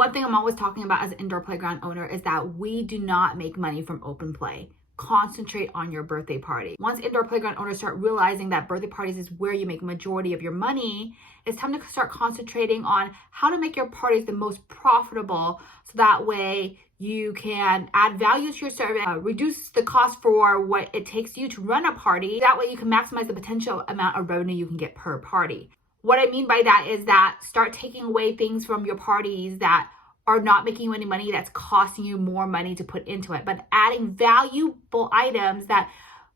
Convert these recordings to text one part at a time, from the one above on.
One thing I'm always talking about as an indoor playground owner is that we do not make money from open play. Concentrate on your birthday party. Once indoor playground owners start realizing that birthday parties is where you make a majority of your money, it's time to start concentrating on how to make your parties the most profitable, so that way you can add value to your service, reduce the cost for what it takes you to run a party. That way you can maximize the potential amount of revenue you can get per party. What I mean by that is that start taking away things from your parties that are not making you any money, that's costing you more money to put into it, but adding valuable items that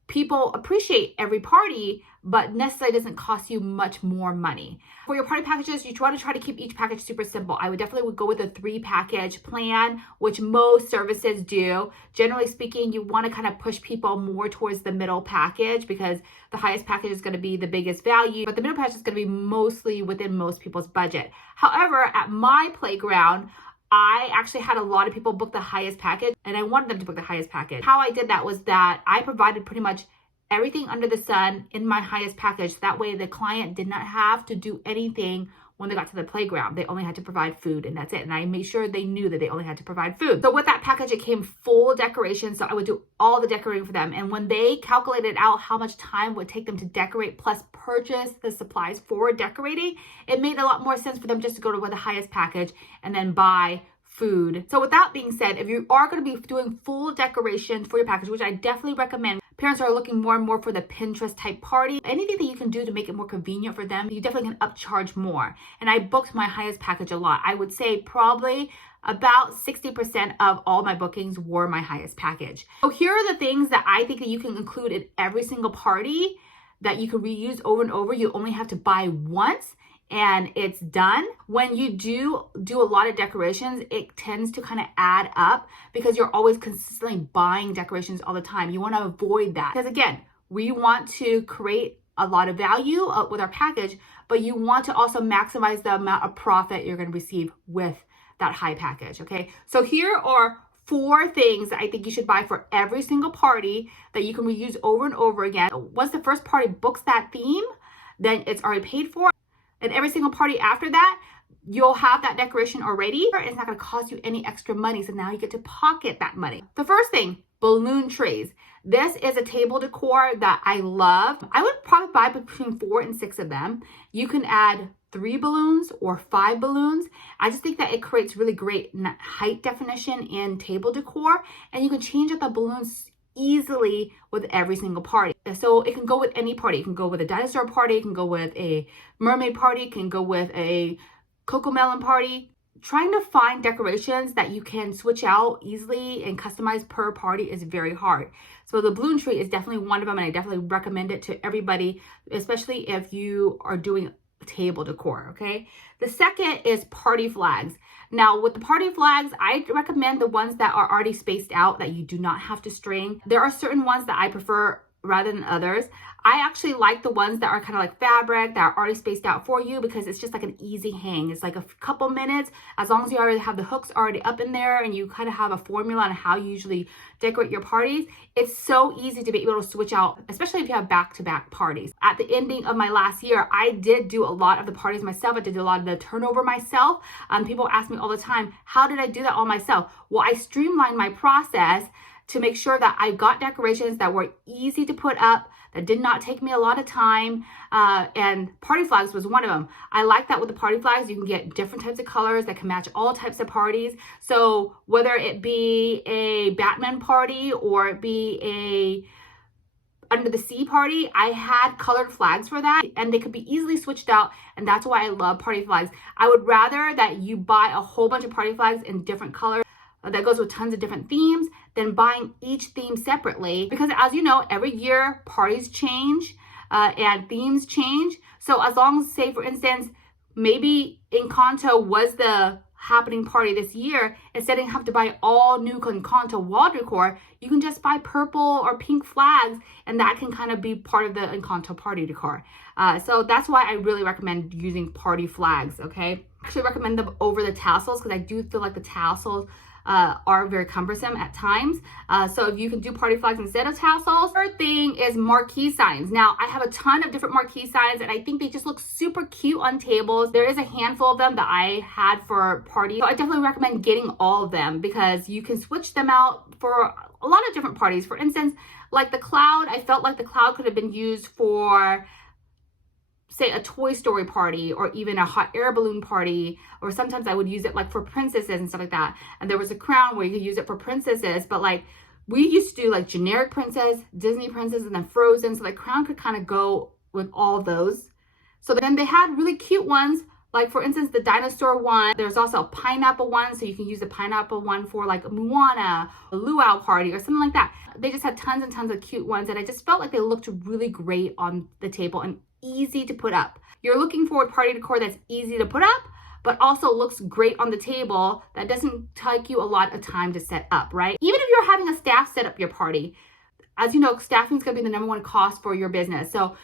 people appreciate every party, but necessarily doesn't cost you much more money. For your party packages, you want to try to keep each package super simple. I would definitely go with a 3-package plan, which most services do. Generally speaking, you want to kind of push people more towards the middle package because the highest package is going to be the biggest value, but the middle package is going to be mostly within most people's budget. However, at my playground, I actually had a lot of people book the highest package, and I wanted them to book the highest package. How I did that was that I provided pretty much everything under the sun in my highest package. That way the client did not have to do anything when they got to the playground. They only had to provide food, and that's it. And I made sure they knew that they only had to provide food. So with that package, it came full decoration. So I would do all the decorating for them. And when they calculated out how much time it would take them to decorate plus purchase the supplies for decorating, it made a lot more sense for them just to go to the highest package and then buy food. So with that being said, if you are going to be doing full decoration for your package, which I definitely recommend, parents are looking more and more for the Pinterest type party. Anything that you can do to make it more convenient for them, you definitely can upcharge more. And I booked my highest package a lot. I would say probably about 60% of all my bookings were my highest package. So here are the things that I think that you can include in every single party that you can reuse over and over. You only have to buy once and it's done. When you do a lot of decorations, it tends to kind of add up because you're always consistently buying decorations all the time. You want to avoid that because again, we want to create a lot of value with our package, but you want to also maximize the amount of profit you're going to receive with that high package. Okay, so here are 4 things that I think you should buy for every single party that you can reuse over and over again. Once the first party books that theme, then it's already paid for. And every single party after that, you'll have that decoration already. And it's not going to cost you any extra money. So now you get to pocket that money. The first thing, balloon trays. This is a table decor that I love. I would probably buy between 4 and 6 of them. You can add 3 balloons or 5 balloons. I just think that it creates really great height definition in table decor. And you can change up the balloons easily with every single party. So it can go with any party. It can go with a dinosaur party, it can go with a mermaid party, it can go with a cocomelon party. Trying to find decorations that you can switch out easily and customize per party is very hard. So the balloon tree is definitely one of them, and I definitely recommend it to everybody, especially if you are doing table decor. Okay, the second is party flags. Now with the party flags, I recommend the ones that are already spaced out that you do not have to string. There are certain ones that I prefer rather than others. I actually like the ones that are kind of like fabric that are already spaced out for you because it's just like an easy hang. It's like a couple minutes, as long as you already have the hooks already up in there and you kind of have a formula on how you usually decorate your parties. It's so easy to be able to switch out, especially if you have back-to-back parties. At the ending of my last year, I did do a lot of the parties myself. I did a lot of the turnover myself. People ask me all the time, how did I do that all myself? Well, I streamlined my process to make sure that I got decorations that were easy to put up, that did not take me a lot of time, and party flags was one of them. I like that with the party flags, you can get different types of colors that can match all types of parties. So whether it be a Batman party or it be a under the sea party, I had colored flags for that, and they could be easily switched out, and that's why I love party flags. I would rather that you buy a whole bunch of party flags in different colors that goes with tons of different themes than buying each theme separately, because as you know, every year parties change and themes change. So as long as, say for instance, maybe Encanto was the happening party this year, instead of having to buy all new Encanto wall decor, you can just buy purple or pink flags, and that can kind of be part of the Encanto party decor. So that's why I really recommend using party flags. Okay, I actually recommend them over the tassels because I do feel like the tassels are very cumbersome at times. So if you can do party flags instead of tassels. Third thing is marquee signs. Now, I have a ton of different marquee signs, and I think they just look super cute on tables. There is a handful of them that I had for parties. So I definitely recommend getting all of them because you can switch them out for a lot of different parties. For instance, like the cloud, I felt like the cloud could have been used for, say, a Toy Story party or even a hot air balloon party, or sometimes I would use it like for princesses and stuff like that. And there was a crown where you could use it for princesses, but like we used to do like generic princess, Disney princess, and then Frozen. So the crown could kind of go with all of those. So then they had really cute ones, like for instance, the dinosaur one. There's also a pineapple one, so you can use the pineapple one for like Moana, a luau party, or something like that. They just had tons and tons of cute ones, and I just felt like they looked really great on the table and easy to put up. You're looking for a party decor that's easy to put up, but also looks great on the table, that doesn't take you a lot of time to set up, right? Even if you're having a staff set up your party, as you know, staffing is going to be the number one cost for your business. So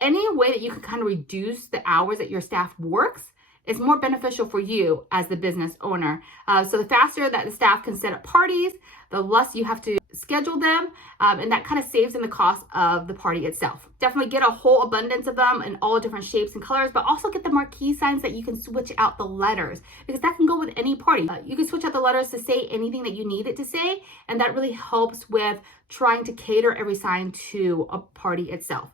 any way that you can kind of reduce the hours that your staff works is more beneficial for you as the business owner. So the faster that the staff can set up parties, the less you have to schedule them, and that kind of saves in the cost of the party itself. Definitely get a whole abundance of them in all different shapes and colors, but also get the marquee signs that you can switch out the letters, because that can go with any party. You can switch out the letters to say anything that you need it to say, and that really helps with trying to cater every sign to a party itself.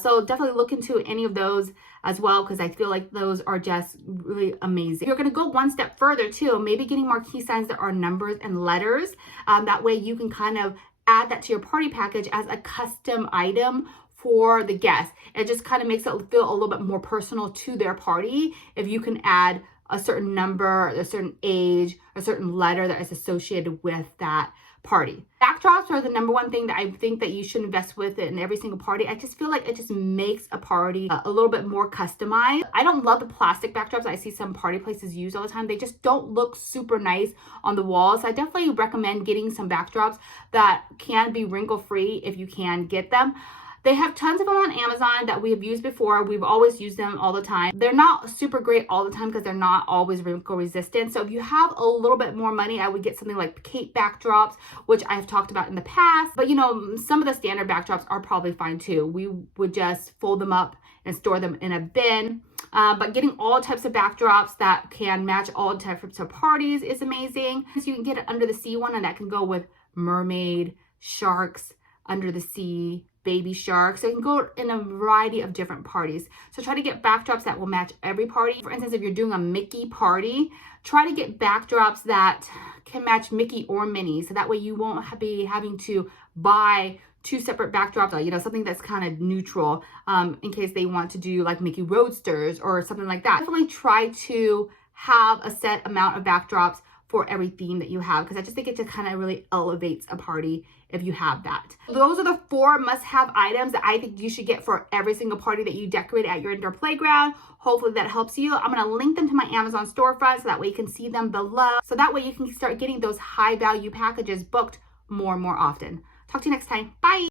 So definitely look into any of those as well, because I feel like those are just really amazing. You're going to go one step further too, maybe getting marquee signs that are numbers and letters. That way you can kind of add that to your party package as a custom item for the guests. It just kind of makes it feel a little bit more personal to their party if you can add a certain number, a certain age, a certain letter that is associated with that party. Backdrops are the number one thing that I think that you should invest with in every single party. I just feel like it just makes a party a little bit more customized. I don't love the plastic backdrops I see some party places use all the time. They just don't look super nice on the walls. So I definitely recommend getting some backdrops that can be wrinkle free if you can get them. They have tons of them on Amazon that we have used before. We've always used them all the time. They're not super great all the time because they're not always wrinkle resistant. So if you have a little bit more money, I would get something like Cape backdrops, which I've talked about in the past. But you know, some of the standard backdrops are probably fine too. We would just fold them up and store them in a bin. But getting all types of backdrops that can match all types of parties is amazing. So you can get an under the sea one, and that can go with mermaid, sharks, under the sea, baby shark. So you can go in a variety of different parties. So try to get backdrops that will match every party. For instance, if you're doing a Mickey party, try to get backdrops that can match Mickey or Minnie. So that way you won't be having to buy two separate backdrops, you know, something that's kind of neutral in case they want to do like Mickey Roadsters or something like that. Definitely try to have a set amount of backdrops for every theme that you have, because I just think it just kind of really elevates a party if you have that. Those are the 4 must-have items that I think you should get for every single party that you decorate at your indoor playground. Hopefully that helps you. I'm going to link them to my Amazon storefront so that way you can see them below. So that way you can start getting those high value packages booked more and more often. Talk to you next time. Bye.